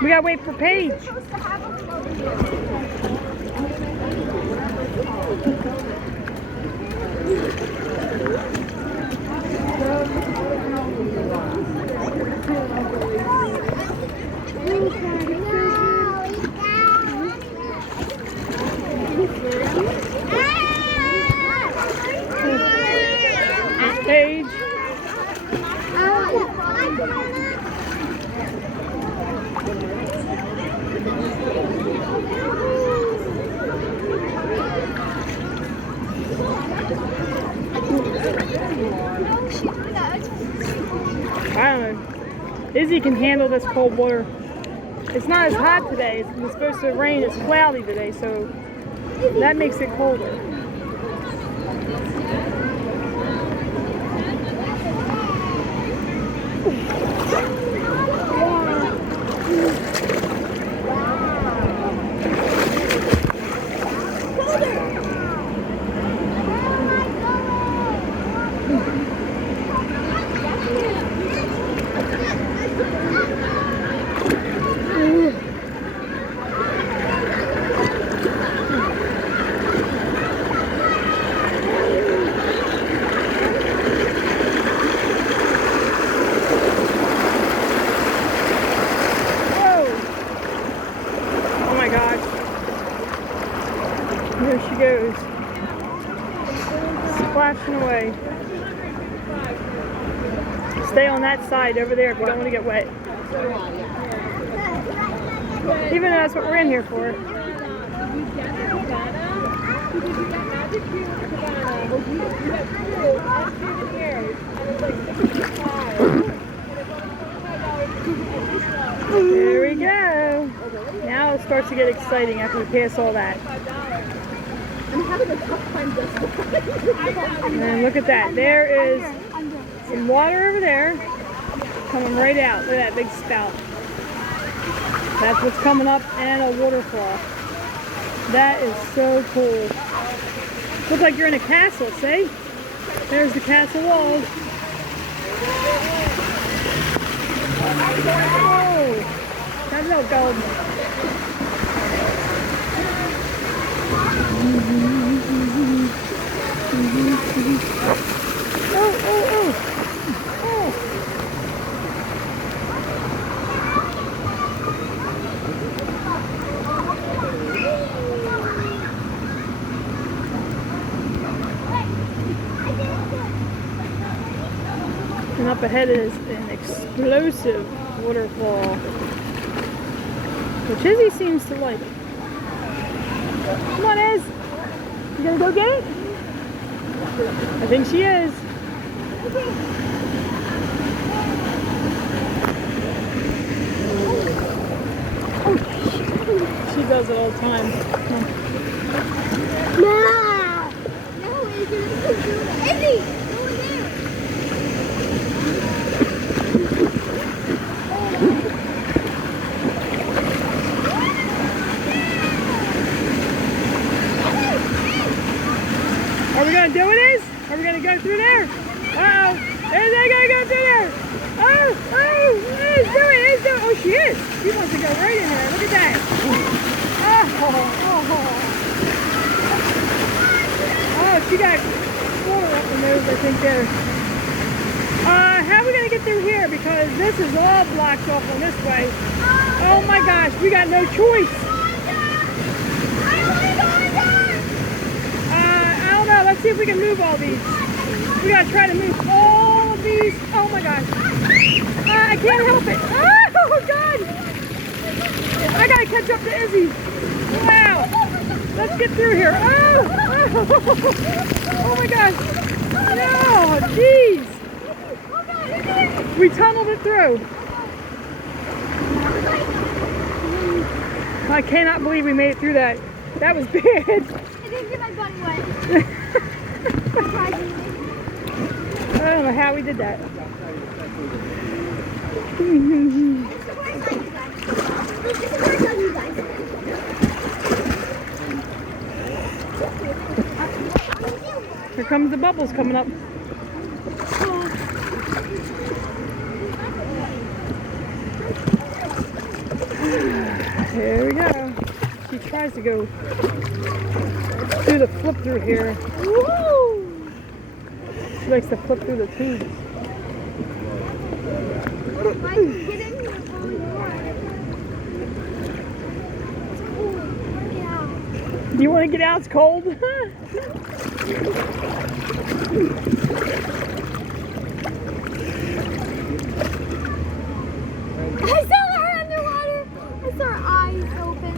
We gotta wait for Paige. Paige. I don't know. Izzy can handle this cold water. It's not as hot today. It's supposed to rain. It's cloudy today, so that makes it colder. There she goes, splashing away. Stay on that side over there if you don't want to get wet. Even though that's what we're in here for. There we go. Now it starts to get exciting after we pass all that. And look at that. There is some water over there coming right out. Look at that big spout. That's what's coming up, and a waterfall. That is so cool. Looks like you're in a castle, see? There's the castle walls. Oh, that's no gold. And up ahead is an explosive waterfall, which Izzy seems to like. Come on, Iz. You gonna go get it? I think she is. She does it all the time. No! No, Izzy. Izzy! Go in there! Are we going to do it, Iz? Are we going to go through there? Uh-oh. Is they going to go through there? Oh, Iz, do it, Iz, do it. Oh, she is. She wants to go right in there. Look at that. Oh, she got water up her nose, I think, there. How are we going to get through here? Because this is all blocked off on this way. Oh, my gosh. We got no choice. Let's see if we can move all these. We gotta try to move all of these. Oh my gosh. I can't help it. Oh God. I gotta catch up to Izzy. Wow. Let's get through here. Oh my gosh. No, jeez. We tunneled it through. I cannot believe we made it through that. That was bad. I didn't get my bunny wet. I don't know how we did that. Here comes the bubbles coming up. Here we go. She tries to go do the flip through here. Woo! She likes to flip through the tubes. Mike, get in here. Do you want to get out? It's cold. I saw her underwater. I saw her eyes open.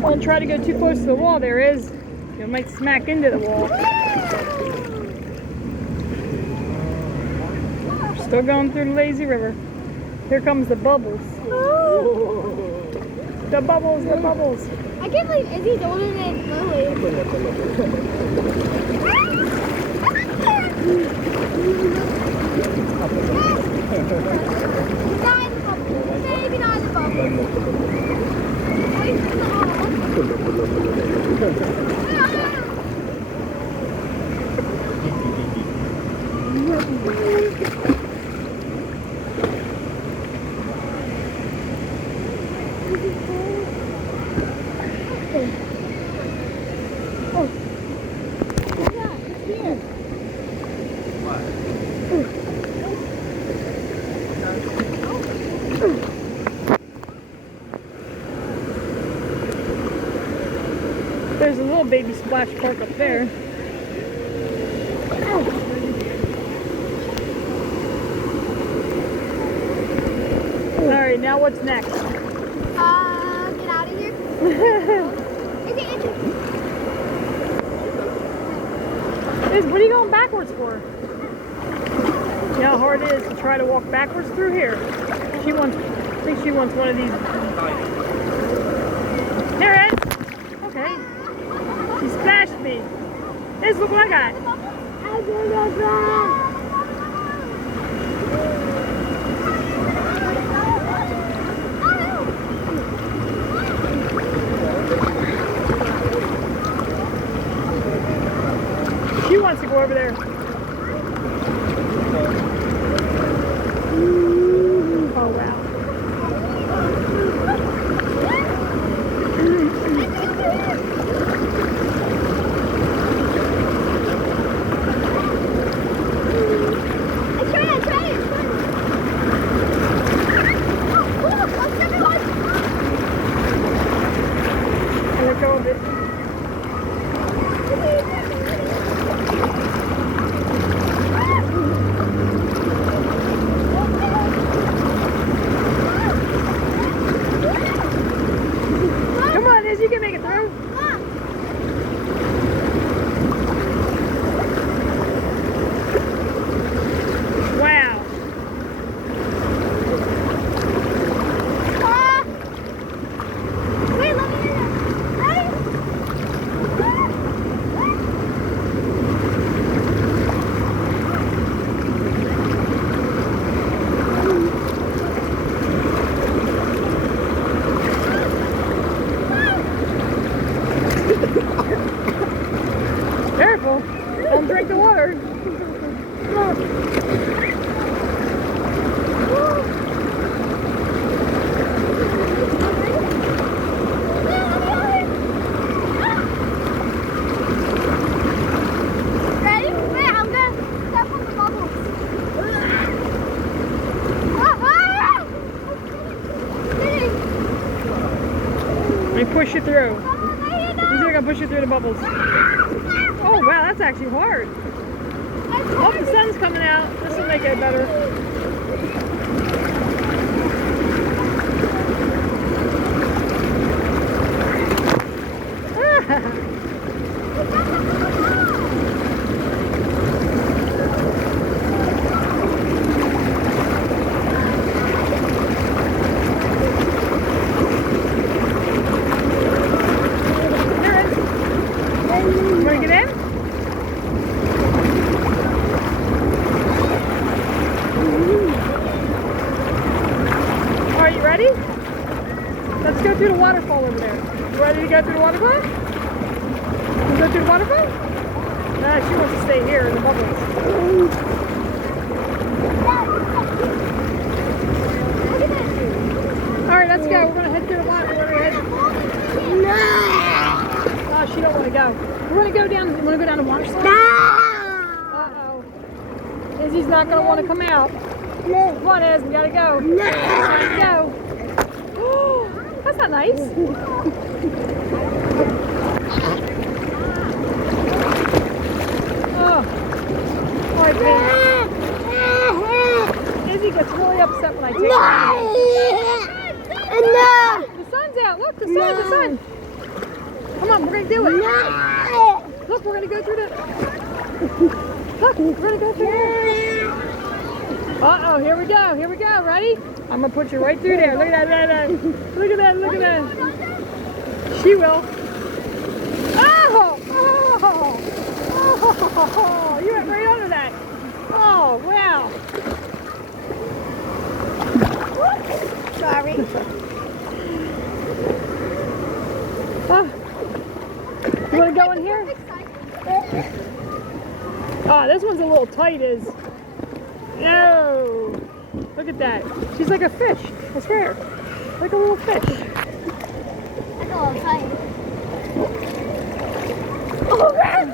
Don't try to go too close to the wall. There is. You might smack into the wall. Still going through the lazy river. Here comes the bubbles. The bubbles, the bubbles. I can't believe Izzy's older than Lily. Not in the bubble. Maybe not in the bubble. Away from the There's a little baby splash park up there. Alright, now what's next? get out of here. What are you going backwards for? You know how hard it is to try to walk backwards through here. I think she wants one of these. There it is. Okay. She splashed me. This, look what I got. She wants to go over there. Oh, wow. Let go of it. Come on, Liz, you can make it through. Wow. Wait, let me hear that. Ready? Careful. Don't drink the water. Ready? Wait, I'm gonna step on the bubbles. Let me push you through. He's gonna push you through the bubbles. Oh wow, that's actually hard. Oh, the sun's coming out. This will make it better. You wanna get in? Are you ready? Let's go through the waterfall over there. You ready to go through the waterfall? You go through the waterfall? Nah, she wants to stay here in the bubbles. You want to go down? You want to go down the water slide? Uh-oh. Izzy's not going to want to come out. Come on, Ez, we got to go. Time to go. Oh, that's not nice. Oh. All right, baby. Izzy gets really upset when I take her. The sun's out. Look, the sun. Come on, we're going to do it. Look, we're going to go through the... Look, we're going to go through there. Uh-oh, here we go. Here we go. Ready? I'm going to put you right through there. Look at that. Look at that. Look at that. She will. Oh! Oh! Oh! You went right under that. Oh, wow. Sorry. Oh. You want to go in here? Oh, this one's a little tight, Is. No! Look at that. She's like a fish. I swear. Like a little fish. That's all tight. Oh, God!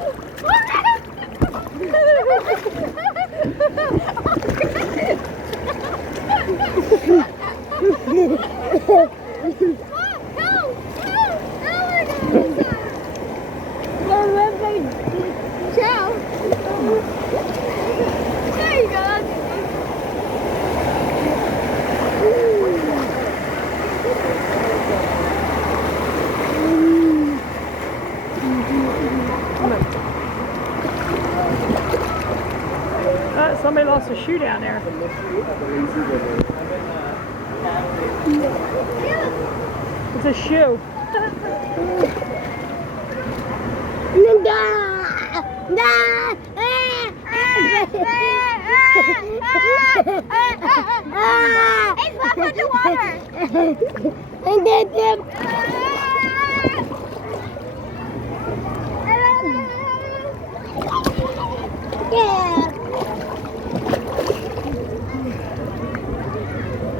Somebody lost a shoe down there. It's a shoe. It's not put the water.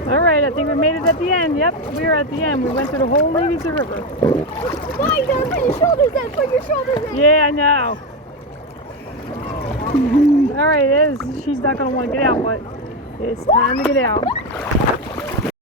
All right, I think we made it at the end. Yep, we are at the end. We went through the whole Levy River. Why you gotta put your shoulders in? Put your shoulders in. Yeah, I know. All right, she's not going to want to get out, but it's time to get out.